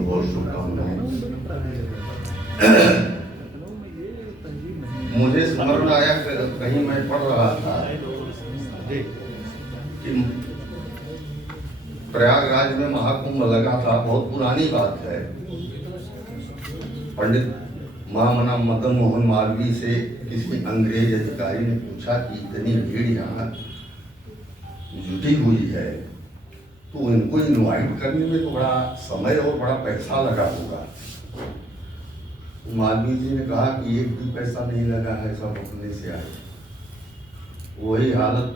बहुत बहुत शुभकामनाएं। मुझे स्मरण आया कहीं मैं पढ़ रहा था कि प्रयागराज में महाकुंभ लगा था। बहुत पुरानी बात है। पंडित महामना मदन मोहन मालवीय से किसी अंग्रेज अधिकारी ने पूछा कि इतनी भीड़ यहाँ जुटी हुई है तो इनको इनवाइट करने में तो बड़ा समय और बड़ा पैसा लगा होगा। मालवीय जी ने कहा कि एक भी पैसा नहीं लगा है, सब अपने से आए। वही हालत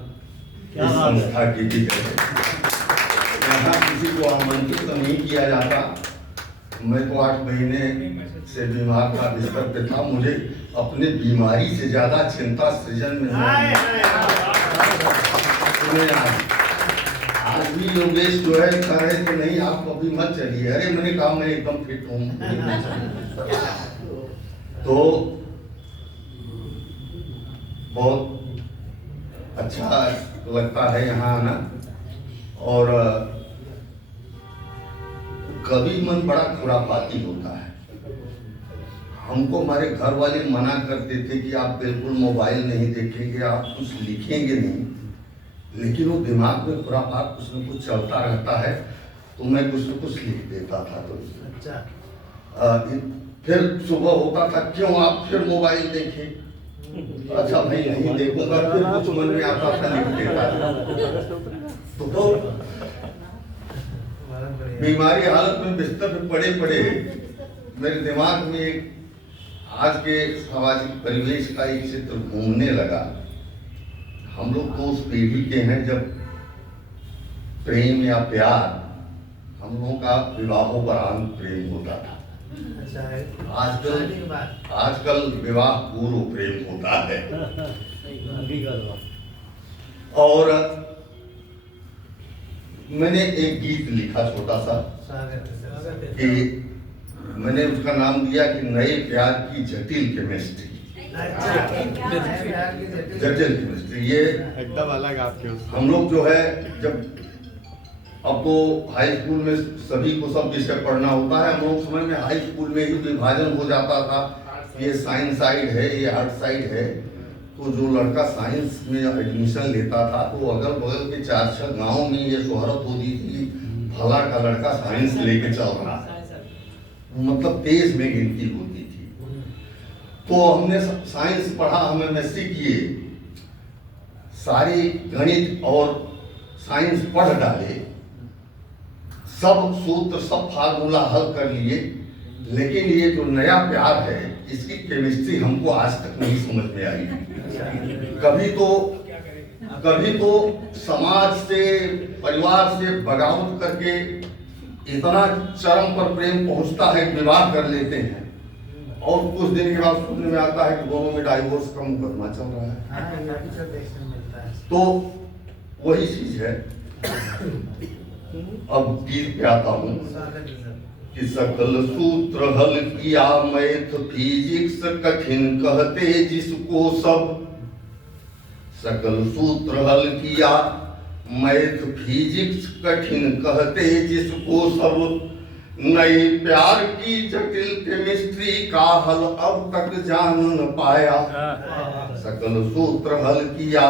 इस संस्था की भी है। यहाँ किसी को आमंत्रित नहीं किया जाता। मैं तो 8 महीने से बीमार था, बिस्तर पे था। मुझे अपने बीमारी से ज्यादा चिंता सृजन में आज भी योगेश जो है कह रहे थे नहीं आप अभी मत चलिए। अरे मैंने कहा मैं एकदम फिट हूँ। तो बहुत अच्छा लगता है यहाँ आना। और कभी मन बड़ा खुरापाती होता है। हमको हमारे घर वाले मना करते थे कि आप बिल्कुल मोबाइल नहीं देखेंगे, आप कुछ लिखेंगे नहीं, लेकिन वो दिमाग में खुरापात कुछ न कुछ चलता रहता है तो मैं कुछ न कुछ लिख देता था। तो अच्छा फिर सुबह होता था क्यों आप फिर मोबाइल देखें। अच्छा भाई नहीं देखूंगा, फिर कुछ मन में आता था लिख देता था। तो बीमारी हालत में बिस्तर पे पड़े पड़े मेरे दिमाग में आज के सामाजिक परिवेश का एक चित्र घूमने लगा। हम लोग तो उस पीढ़ी के हैं जब प्रेम या प्यार, हम लोगों का विवाहोपरांत प्रेम होता था। आजकल विवाह पूर्व प्रेम होता है। और मैंने एक गीत लिखा छोटा सा कि मैंने उसका नाम दिया कि नए प्यार की जटिल केमिस्ट्री। जटिल केमिस्ट्री ये एकदम अलग आपके। हम लोग जो है जब अब तो हाई स्कूल में सभी को सब विषय पढ़ना होता है। हम लोग समय में हाई स्कूल में ही विभाजन हो जाता था, ये साइंस साइड है, ये आर्ट साइड है। तो जो लड़का साइंस में एडमिशन लेता था तो अगल बगल के 4-6 गाँव में ये शोहरत होती थी, भला का लड़का साइंस लेके चल रहा है, मतलब तेज में गिनती होती थी। तो हमने साइंस पढ़ा, हम एमएससी किए, सारी गणित और साइंस पढ़ डाले, सब सूत्र सब फार्मूला हल कर लिए, लेकिन ये जो नया प्यार है इसकी केमिस्ट्री हमको आज तक नहीं समझ में आई। कभी तो समाज से परिवार से बगावत करके इतना चरम पर प्रेम पहुंचता है, विवाह कर लेते हैं और कुछ दिन के बाद सुनने में आता है कि दोनों में डाइवोर्स का मुकदमा चल रहा है। तो वही चीज है। अब गीत पे आता हूँ कि सकल सूत्र हल किया मैथ फिजिक्स कठिन कहते जिसको सब। सकल सूत्र हल किया मैथ फिजिक्स कठिन कहते जिसको सब। नए प्यार की जटिल केमिस्ट्री का हल अब तक जान न पाया। सकल सूत्र हल किया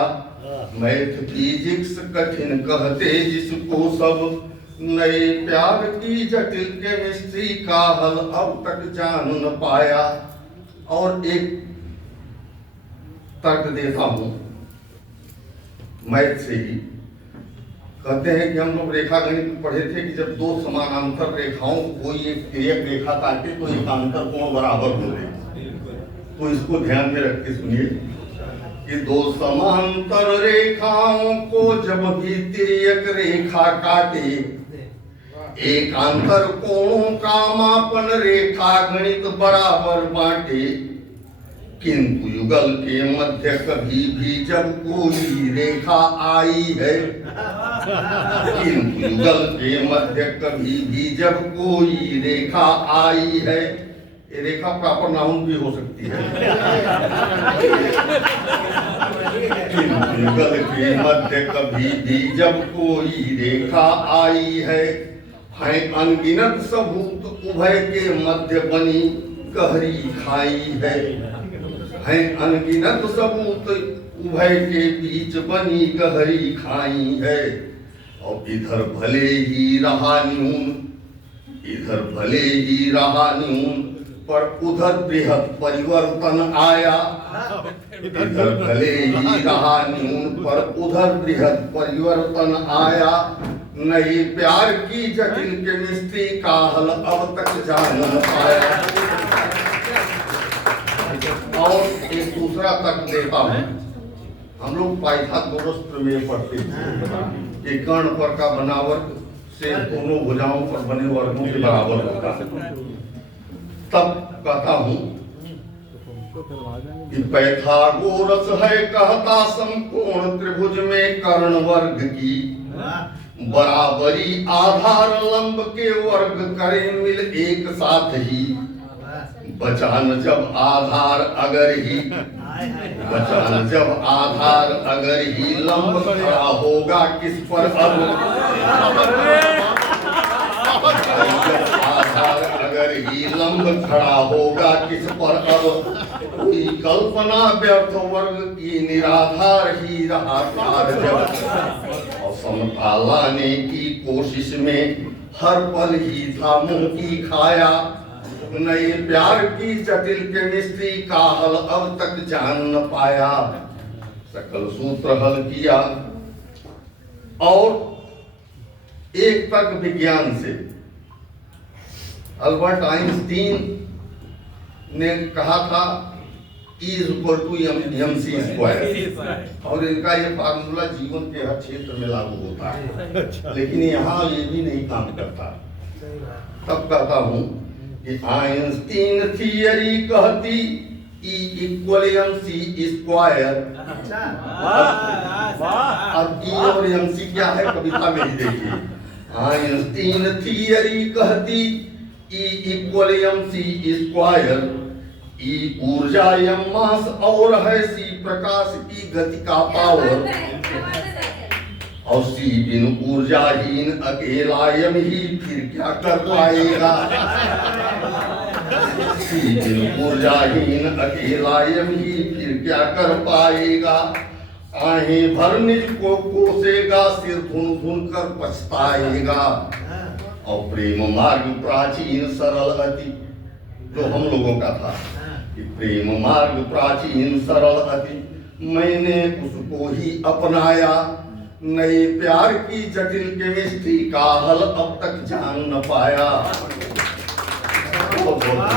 मैथ फिजिक्स कठिन कहते जिसको सब। नए प्यार की जटिल केमिस्ट्री का हल अब तक जान न पाया। और एक तर्क देता हूं मैथ से ही। कहते हैं कि हम लोग रेखा गणित पढ़े थे कि जब दो समानांतर रेखाओं को कोई एक तिर्यक रेखा काटे तो एकांतर कोण बराबर हो गए। तो इसको ध्यान में रख के सुनिए कि दो समांतर रेखाओं को जब भी तिर्यक रेखा काटे, एकांतर कोणों का मापन रेखा गणित बराबर बांटे। किंतु युगल के मध्य कभी भी जब कोई रेखा आई है, किंतु युगल के मध्य कभी भी जब कोई रेखा आई है, ये रेखा प्रॉपर नाउन भी हो सकती है। किंतु युगल के मध्य कभी भी जब कोई रेखा आई है, हैं अनगिनत सबूत उभय के मध्य बनी गहरी खाई है। हैं अनगिनत सबूत उभय के बीच बनी गहरी खाई है। और इधर भले ही रहा न्यून, इधर भले ही रहा न्यून, पर उधर बृहद परिवर्तन आया। इधर भले ही रहा न्यून, पर उधर बृहद परिवर्तन आया। नई प्यार की जटिल केमिस्ट्री का हल अब तक जान न पाया। और एक दूसरा तक देता हूं, हम लोग पाइथागोरस प्रमेय पढ़ते थे कि कर्ण पर का बना वर्ग से दोनों भुजाओं पर बने वर्गों के बराबर होता है। तब कहता हूं कि पाइथागोरस है कहता समकोण त्रिभुज में कर्ण वर्ग की बराबरी आधार लंब के वर्ग करें मिल एक साथ ही। बचान जब आधार अगर ही, बचान जब आधार अगर ही लंब खड़ा होगा किस पर अब। आधार अगर ही लंब खड़ा होगा किस पर अब। कोई कल्पना व्यर्थ वर्ग की निराधार ही रहा कार जब। और समता लाने की कोशिश में हर पल ही था मुंह की खाया। नई प्यार की जटिल केमिस्ट्री का हल अब तक जान न पाया। सकल सूत्र हल किया और एक तर्क विज्ञान से अल्बर्ट आइंस्टीन ने कहा था E = mc²। और इनका ये फार्मूला जीवन के हर क्षेत्र में लागू होता है, लेकिन यहाँ ये भी नहीं काम करता। तब कहता हूं कि आइंस्टीन थियरी कहती E = mc²। अब E और mc क्या है कविता में ही देखिए। आइंस्टीन थियरी कहती E = mc²। ई ऊर्जा एम मास और है सी प्रकाश की गति का पावर। और सी बिन ऊर्जाहीन अकेला यम ही फिर क्या कर पाएगा। सी बिन ऊर्जाहीन अकेला यम ही फिर क्या कर पाएगा। आहें भर निज को कोसेगा, सिर धुन धुन कर पछताएगा। और प्रेम मार्ग प्राचीन सरल अति, जो हम लोगों का था कि प्रेम मार्ग प्राचीन सरल अति, मैंने उसको ही अपनाया। नए प्यार की जटिल केमिस्ट्री का हल अब तक जान न पाया। बहुत बहुत